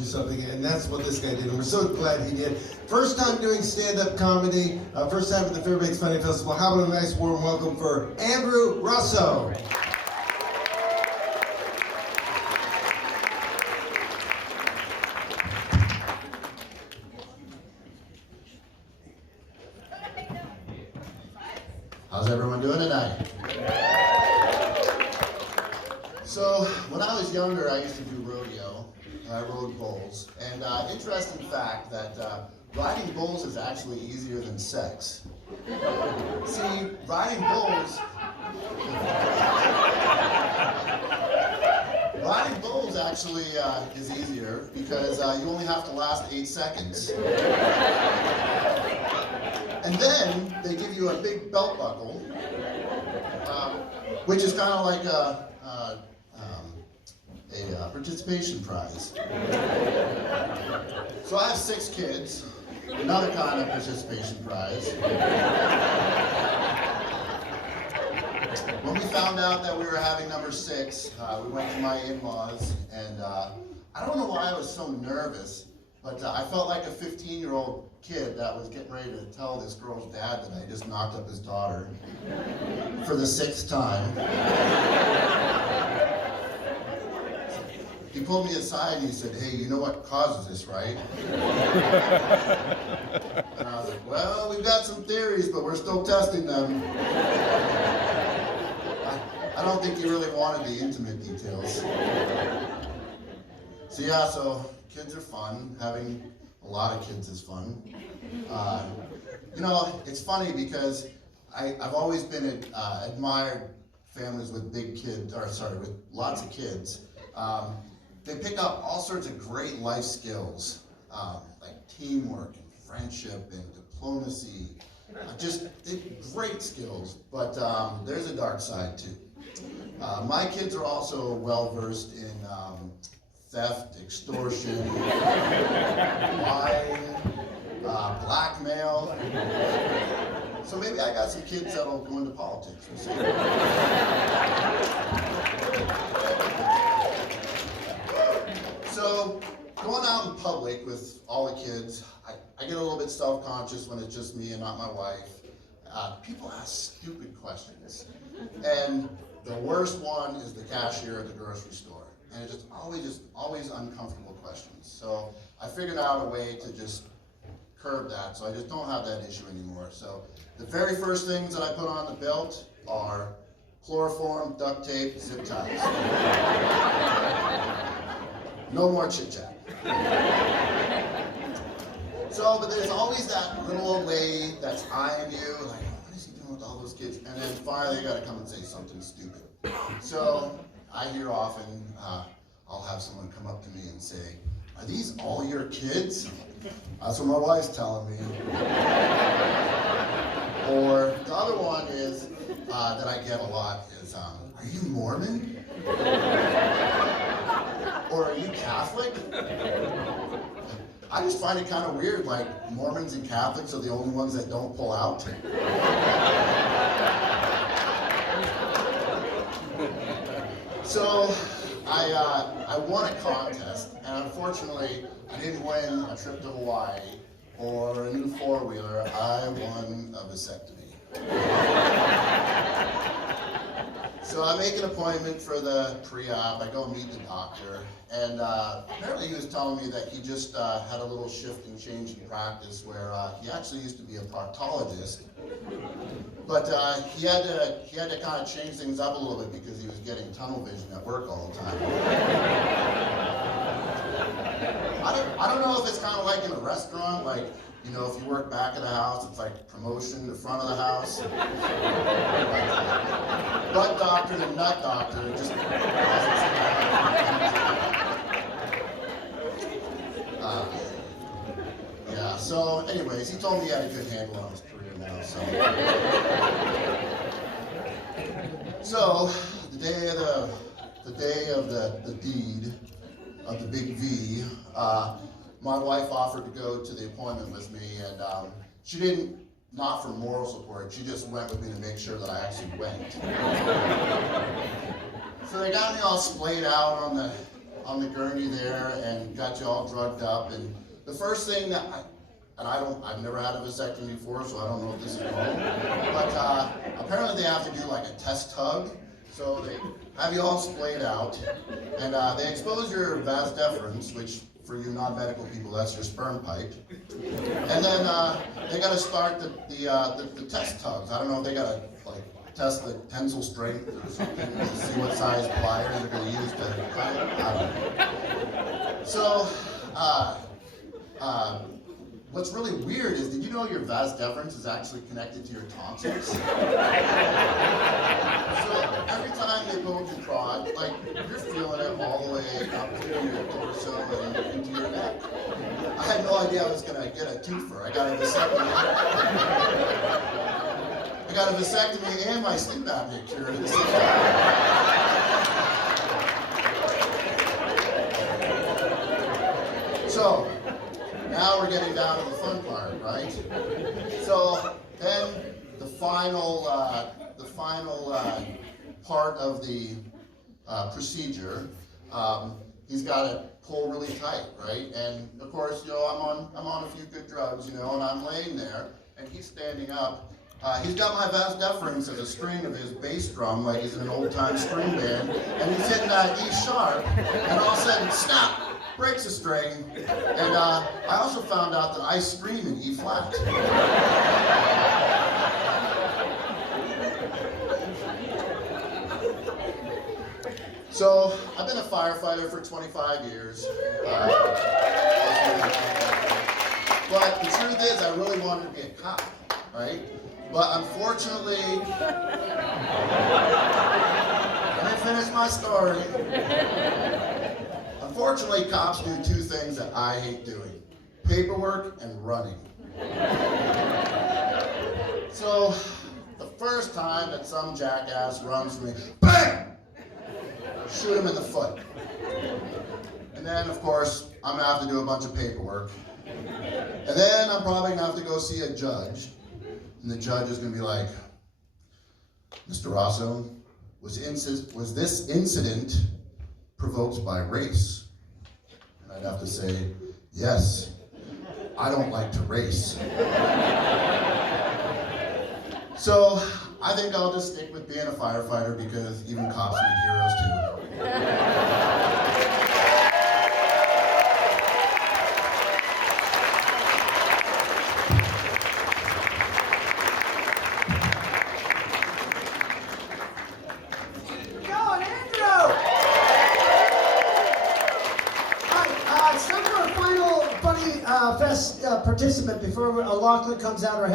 you something, and that's what this guy did, and we're so glad he did. First time doing stand-up comedy, first time at the Fairbanks Funny Festival. How about a nice warm welcome for Andrew Rossow. How's everyone doing tonight? So, when I was younger, I used to do rodeo, and I rode bulls. And interesting fact that riding bulls is actually easier than sex. See, riding bulls actually is easier because you only have to last 8 seconds. And then they give you a big belt buckle, which is kind of like a participation prize. So I have 6 kids, another kind of participation prize. When we found out that we were having number 6, we went to my in-laws, and I don't know why I was so nervous, but I felt like a 15-year-old kid that was getting ready to tell this girl's dad that I just knocked up his daughter for the 6th time. He pulled me aside and he said, "Hey, you know what causes this, right?" And I was like, "Well, we've got some theories, but we're still testing them." I don't think he really wanted the intimate details. So yeah, so kids are fun. Having a lot of kids is fun. You know, it's funny because I've always been admired families with big kids, with lots of kids. They pick up all sorts of great life skills, like teamwork and friendship and diplomacy. Just great skills, but there's a dark side too. My kids are also well versed in theft, extortion, lying, blackmail. So maybe I got some kids that'll go into politics. We'll see. So going out in public with all the kids, I get a little bit self-conscious when it's just me and not my wife. People ask stupid questions. And the worst one is the cashier at the grocery store. And it's just always uncomfortable questions. So I figured out a way to just curb that, so I just don't have that issue anymore. So the very first things that I put on the belt are chloroform, duct tape, zip ties. No more chit chat. So, but there's always that little old lady that's eyeing you, like, what is he doing with all those kids? And then finally they gotta come and say something stupid. So I hear often, I'll have someone come up to me and say, "Are these all your kids?" That's what my wife's telling me. Or the other one is, that I get a lot is, "Are you Mormon? Or are you Catholic?" I just find it kind of weird, like Mormons and Catholics are the only ones that don't pull out. So I won a contest, and unfortunately I didn't win a trip to Hawaii or a new 4-wheeler. I won a vasectomy. So I make an appointment for the pre-op. I go meet the doctor, and apparently he was telling me that he just had a little shift and change in practice where he actually used to be a proctologist, but he had to kind of change things up a little bit because he was getting tunnel vision at work all the time. I don't know if it's kind of like in a restaurant, like, you know, if you work back of the house, it's like promotion to front of the house. Butt doctor to nut doctor, it just yeah, so anyways, he told me he had a good handle on his career now, so the day of the deed of the big V, my wife offered to go to the appointment with me, and she didn't, not for moral support, she just went with me to make sure that I actually went. So they got me all splayed out on on the gurney there and got you all drugged up. And the first thing that I've never had a vasectomy before, so I don't know if this is normal. But apparently they have to do like a test tug. So they have you all splayed out, and they expose your vas deferens, which for you non-medical people, that's your sperm pipe. And then they got to start the test tugs. I don't know if they got to like test the tensile strength or something to see what size pliers they're going to use to cut it. I don't know. So, what's really weird is, did you know your vas deferens is actually connected to your tonsils? So every time they poke your prod, like, you're feeling it all the way up to your torso and into your neck. I had no idea I was gonna get a twofer. I got a vasectomy. I got a vasectomy and my sleep apnea cured at the same time. So, now we're getting down to the fun part, right? So then the final part of the procedure, he's got to pull really tight, right? And of course, you know, I'm on a few good drugs, you know, and I'm laying there, and he's standing up. He's got my vas deferens as a string of his bass drum, like he's in an old-time string band, and he's hitting that E sharp, and all of a sudden, snap! Breaks a string, and I also found out that I scream in E flat. So I've been a firefighter for 25 years. But the truth is, I really wanted to be a cop, right? But unfortunately, let me finish my story. Unfortunately, cops do two things that I hate doing: paperwork and running. So, the first time that some jackass runs from me, bang! Shoot him in the foot. And then, of course, I'm gonna have to do a bunch of paperwork. And then I'm probably gonna have to go see a judge. And the judge is gonna be like, Mr. Rossow, was this incident provoked by race? And I'd have to say, yes, I don't like to race. So I think I'll just stick with being a firefighter, because even cops need heroes too. Fest participant before Lachlan comes out or